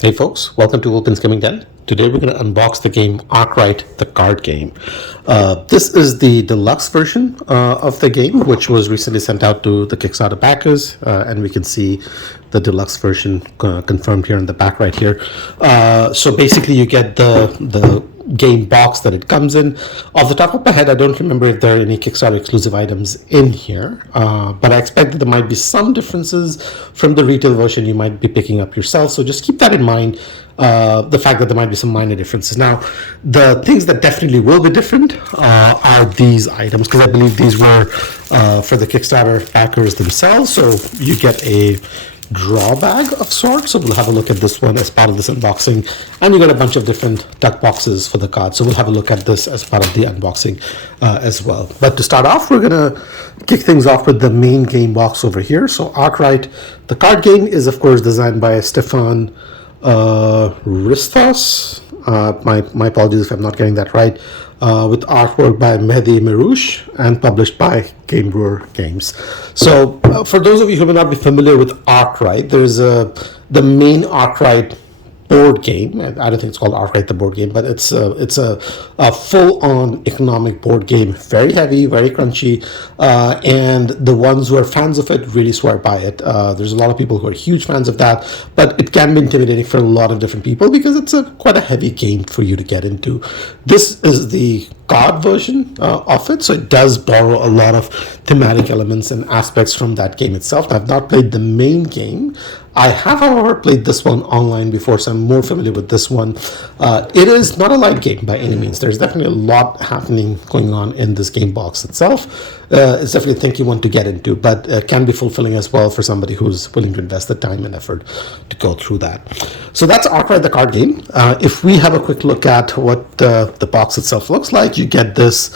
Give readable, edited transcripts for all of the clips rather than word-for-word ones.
Hey folks, welcome to Wilkins Gaming Den. Today we're going to unbox the game Arkwright, the card game. This is the deluxe version of the game, which was recently sent out to the Kickstarter backers, and we can see the deluxe version confirmed here in the back right here. So basically you get the game box that it comes in. Off the top of my head, I don't remember if there are any Kickstarter exclusive items in here, but I expect that there might be some differences from the retail version you might be picking up yourself. So just keep that in mind, the fact that there might be some minor differences. Now, the things that definitely will be different are these items, because I believe these were for the Kickstarter backers themselves. So you get a draw bag of sorts, so we'll have a look at this one as part of this unboxing, and you got a bunch of different duck boxes for the cards, so we'll have a look at this as part of the unboxing as well. But to start off, we're gonna kick things off with the main game box over here. So Arkwright, the card game, is of course designed by Stefan Ristos. My apologies if I'm not getting that right. With artwork by Mehdi Merouche and published by Game Brewer Games. So, for those of you who may not be familiar with Arkwright, there's the main Arkwright board game. I don't think it's called Arkwright the board game, but it's a full-on economic board game. Very heavy, very crunchy, and the ones who are fans of it really swear by it. There's a lot of people who are huge fans of that, but it can be intimidating for a lot of different people because it's quite a heavy game for you to get into. This is the card version of it, so it does borrow a lot of thematic elements and aspects from that game itself. I've not played the main game. I have, however, played this one online before, so I'm more familiar with this one. It is not a light game by any means. There's definitely a lot happening going on in this game box itself. It's definitely a thing you want to get into, but it can be fulfilling as well for somebody who's willing to invest the time and effort to go through that. So that's Arkwright, the card game. If we have a quick look at what the box itself looks like, you get this.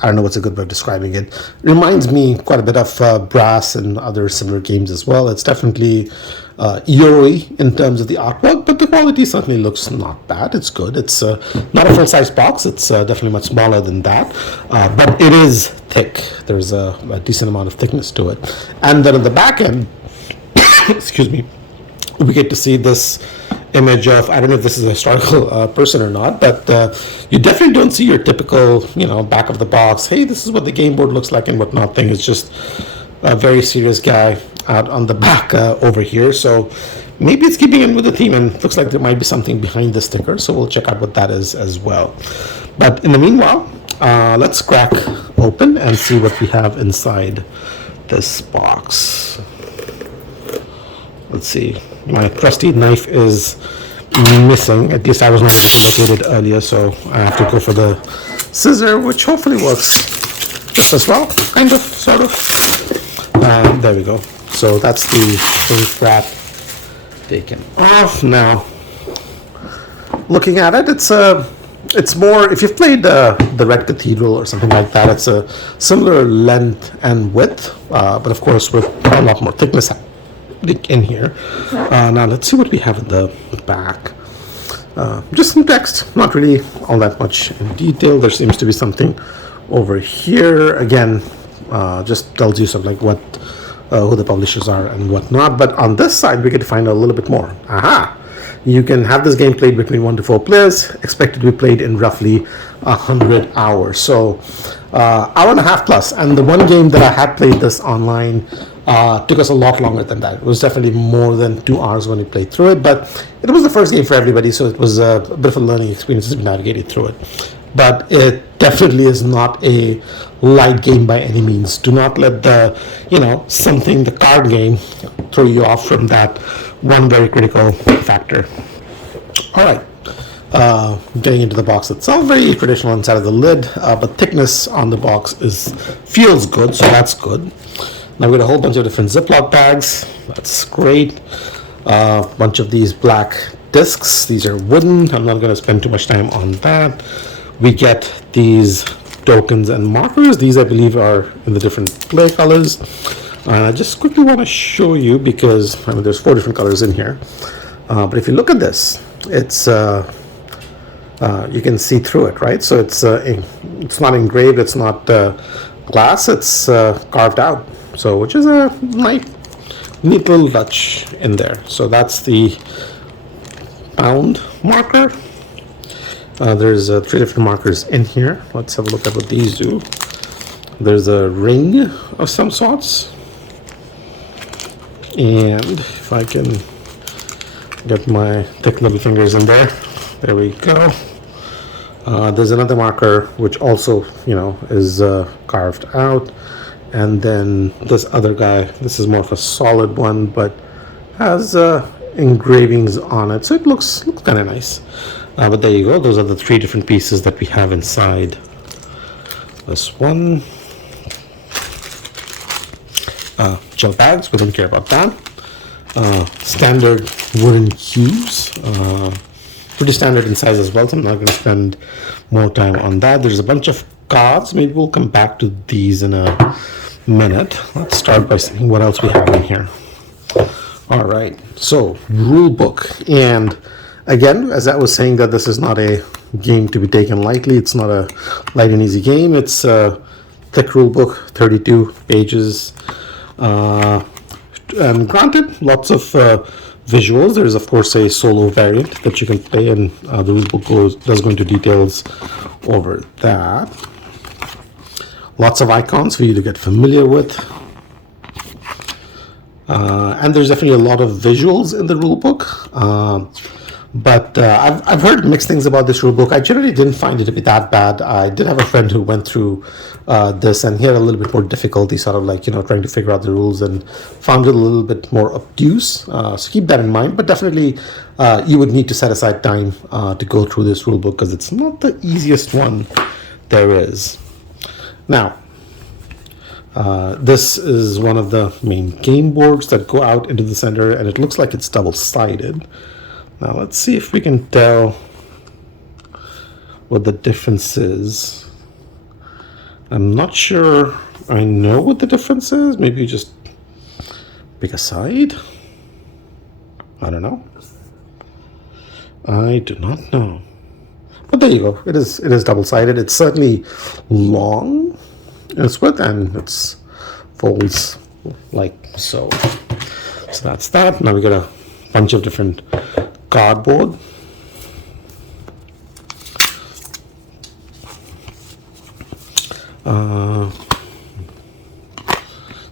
I don't know what's a good way of describing it. It reminds me quite a bit of Brass and other similar games as well. It's definitely Euro-y in terms of the artwork, but the quality certainly looks not bad. It's good. It's not a full-size box. It's definitely much smaller than that, but it is thick. There's a decent amount of thickness to it. And then on the back end, excuse me, we get to see this image of, I don't know if this is a historical person or not, but you definitely don't see your typical, back of the box, hey, this is what the game board looks like and whatnot thing. It's just a very serious guy out on the back over here. So maybe it's keeping in with the theme, and looks like there might be something behind the sticker. So we'll check out what that is as well. But in the meanwhile, let's crack open and see what we have inside this box. Let's see. My trusty knife is missing. At least I was not located earlier, so I have to go for the scissor, which hopefully works just as well, kind of, sort of. There we go. So that's the shrink wrap taken off. Now, looking at it, it's more, if you've played the Red Cathedral or something like that, it's a similar length and width, but of course with a lot more thickness in here. Now let's see what we have in the back. Just some text, not really all that much in detail. There seems to be something over here. Again, just tells you something like what who the publishers are and whatnot. But on this side, we get to find out a little bit more. Aha! You can have this game played between 1 to 4 players, expected to be played in roughly 100 hours. So, hour and a half plus. And the one game that I had played this online took us a lot longer than that. It was definitely more than 2 hours when we played through it, but it was the first game for everybody, so it was a bit of a learning experience as we navigated through it. But it definitely is not a light game by any means. Do not let the card game throw you off from that one very critical factor. All right. Getting into the box itself, very traditional inside of the lid, but thickness on the box feels good, so that's good. Now we got a whole bunch of different Ziploc bags. That's great. Bunch of these black discs. These are wooden. I'm not going to spend too much time on that. We get these tokens and markers. These, I believe, are in the different play colors. I just quickly want to show you because there's 4 different colors in here. But if you look at this, it's you can see through it, right? So it's not engraved. It's not glass. It's carved out. So which is a neat little touch in there. So that's the pound marker. There's 3 different markers in here. Let's have a look at what these do. There's a ring of some sorts. And if I can get my thick little fingers in there, there we go. There's another marker which also, is carved out. And then this other guy, this is more of a solid one, but has engravings on it. So it looks kind of nice. But there you go. Those are the 3 different pieces that we have inside this one. Gel bags, we don't care about that. Standard wooden cubes. Pretty standard in size as well, so I'm not going to spend more time on that. There's a bunch of cards. Maybe we'll come back to these in a minute. Let's start by seeing what else we have in here. All right, so rule book. And again, as I was saying, that this is not a game to be taken lightly. It's not a light and easy game. It's a thick rule book, 32 pages. And granted, lots of visuals. There is, of course, a solo variant that you can play, and the rule book does go into details over that. Lots of icons for you to get familiar with. And there's definitely a lot of visuals in the rule book. But I've heard mixed things about this rule book. I generally didn't find it to be that bad. I did have a friend who went through this, and he had a little bit more difficulty sort of like, trying to figure out the rules, and found it a little bit more obtuse. So keep that in mind. But definitely you would need to set aside time to go through this rule book, because it's not the easiest one there is. Now, this is one of the main game boards that go out into the center, and it looks like it's double-sided. Now let's see if we can tell what the difference is. I'm not sure I know what the difference is. Maybe you just pick a side. I don't know. I do not know. But there you go. It is double-sided. It's certainly long in its width, and it folds like so. So that's that. Now we got a bunch of different cardboard.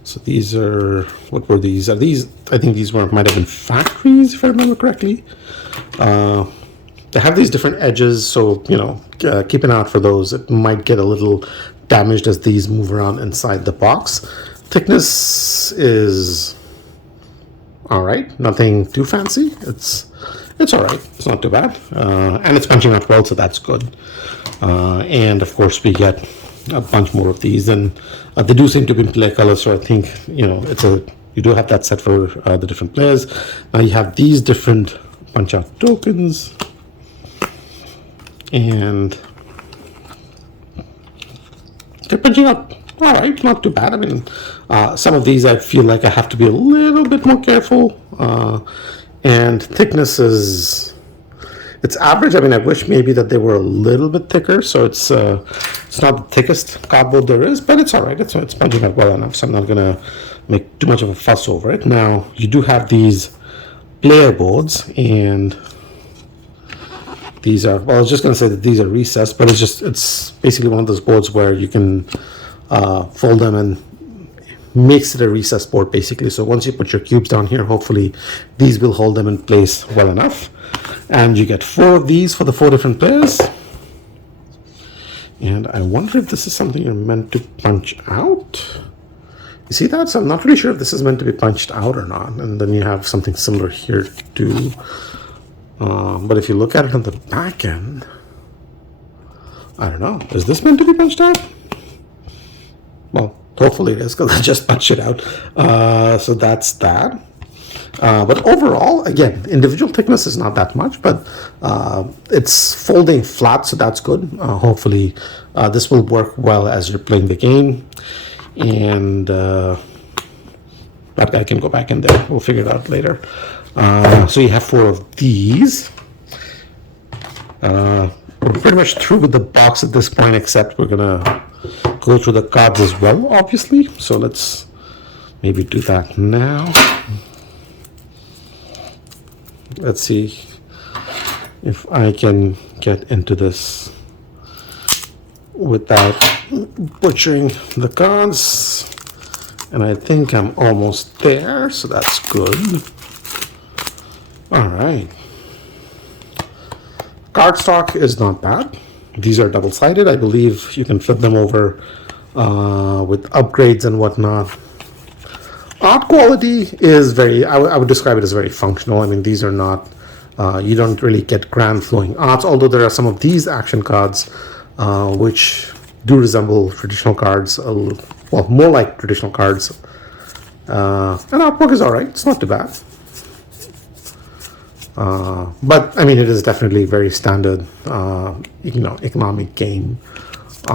So these are, what were these? Are these, I think these might have been factories, if I remember correctly. They have these different edges, so keep an eye out for those. It might get a little damaged as these move around inside the box. Thickness is all right, nothing too fancy. It's all right. It's not too bad, and it's punching out well, so that's good. And of course, we get a bunch more of these, and they do seem to be in play colors. So I think you do have that set for the different players. Now you have these different punch out tokens, and they're punching out all right, not too bad. I mean, some of these I feel like I have to be a little bit more careful. And thickness it's average. I mean, I wish maybe that they were a little bit thicker, so it's not the thickest cardboard there is, but it's all right. It's punching out well enough, so I'm not gonna make too much of a fuss over it. Now you do have these player boards, and these are, well, I was just gonna say that these are recessed, but it's basically one of those boards where you can fold them and makes it a recessed board basically. So once you put your cubes down here, hopefully these will hold them in place well enough. And you get 4 of these for the 4 different players. And I wonder if this is something you're meant to punch out. You see that? So I'm not really sure if this is meant to be punched out or not. And then you have something similar here too. But if you look at it on the back end, I don't know. Is this meant to be punched out? Well, hopefully it is, because I just punched it out. So that's that. But overall, again, individual thickness is not that much, but it's folding flat, so that's good. Hopefully this will work well as you're playing the game. And that guy can go back in there. We'll figure it out later. So you have 4 of these. We're pretty much through with the box at this point, except we're going to go through the cards as well, obviously. So let's maybe do that now. Let's see if I can get into this without butchering the cards. And I think I'm almost there, so that's good. All right. Cardstock is not bad. These are double-sided. I believe you can flip them over with upgrades and whatnot. Art quality is very, I would describe it as very functional. I mean, these are not, you don't really get grand flowing arts, although there are some of these action cards which do resemble traditional cards, well, more like traditional cards. And artwork is all right. It's not too bad. But I mean, it is definitely very standard, economic game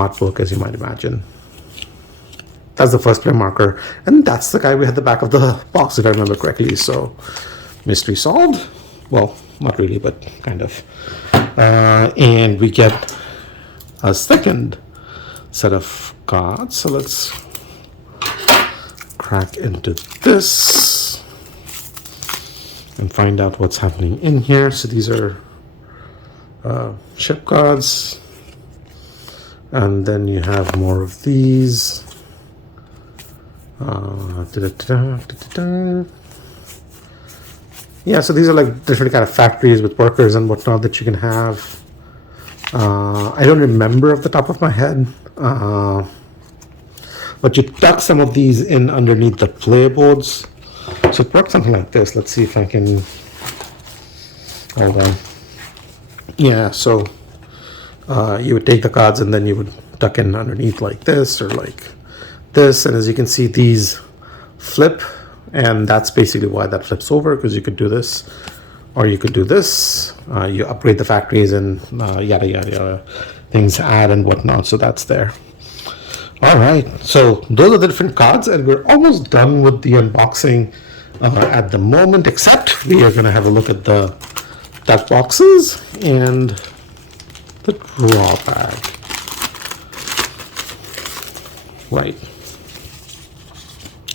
artwork, as you might imagine. That's the first player marker, and that's the guy we had the back of the box, if I remember correctly. So, mystery solved. Well, not really, but kind of. And we get a second set of cards. So let's crack into this and find out what's happening in here. So these are ship cards, and then you have more of these. Yeah, so these are like different kind of factories with workers and whatnot that you can have. I don't remember off the top of my head, but you tuck some of these in underneath the player boards. So it works something like this. Let's see if I can, hold on. Yeah, so you would take the cards and then you would tuck in underneath like this or like this, and as you can see, these flip, and that's basically why that flips over, because you could do this or you could do this. You upgrade the factories and yada yada yada, things add and whatnot. So that's there. All right, so those are the different cards, and we're almost done with the unboxing at the moment, except we are going to have a look at the deck boxes and the draw bag. Right.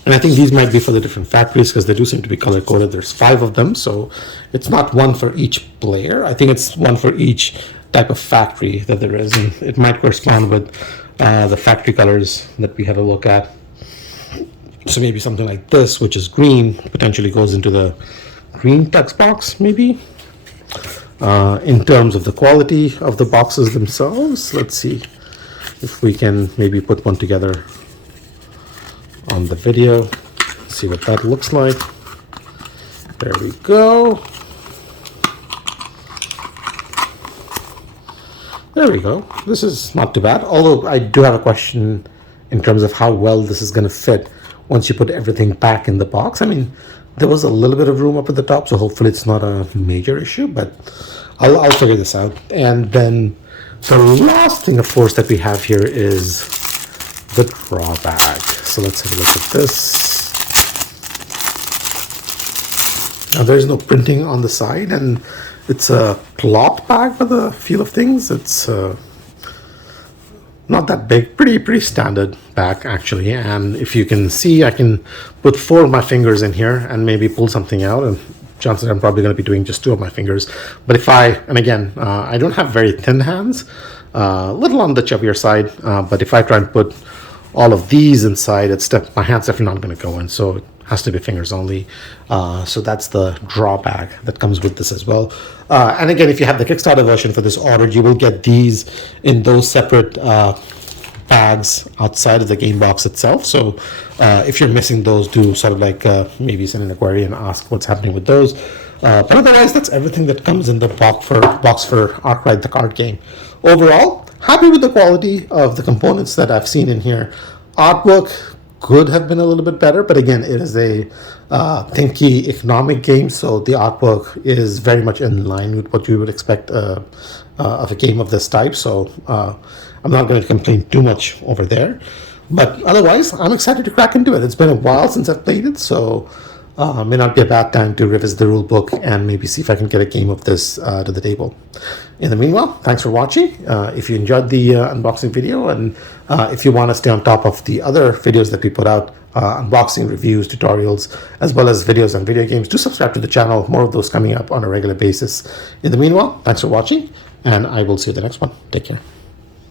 And I think these might be for the different factories, because they do seem to be color coded. There's 5 of them, so it's not one for each player. I think it's one for each type of factory that there is, and it might correspond with the factory colors that we had a look at. So maybe something like this, which is green, potentially goes into the green text box, maybe. In terms of the quality of the boxes themselves, let's see if we can maybe put one together on the video, see what that looks like. There we go. There we go. This is not too bad, although I do have a question in terms of how well this is going to fit once you put everything back in the box. I mean, there was a little bit of room up at the top, so hopefully it's not a major issue, but I'll figure this out. And then the last thing, of course, that we have here is the draw bag. So let's have a look at this. Now there's no printing on the side, and it's a cloth bag by the feel of things. It's not that big, pretty standard bag actually. And if you can see, I can put 4 of my fingers in here and maybe pull something out, and chances are I'm probably going to be doing just 2 of my fingers. But if and again, I don't have very thin hands, little on the chubbier side, but if I try and put all of these inside, my hand's definitely not going to go in, so it has to be fingers only. So that's the draw bag that comes with this as well. And again, if you have the Kickstarter version for this order, you will get these in those separate bags outside of the game box itself. So if you're missing those, do sort of like maybe send an inquiry and ask what's happening with those. But otherwise, that's everything that comes in the box for Arkwright, the card game. Overall, happy with the quality of the components that I've seen in here. Artwork could have been a little bit better, but again, it is a thinky economic game, so the artwork is very much in line with what you would expect of a game of this type. So I'm not going to complain too much over there. But otherwise, I'm excited to crack into it. It's been a while since I've played it, so may not be a bad time to revisit the rule book and maybe see if I can get a game of this to the table. In the meanwhile, thanks for watching. If you enjoyed the unboxing video, and if you want to stay on top of the other videos that we put out, unboxing, reviews, tutorials, as well as videos on video games, do subscribe to the channel. More of those coming up on a regular basis. In the meanwhile, thanks for watching, and I will see you in the next one. Take care.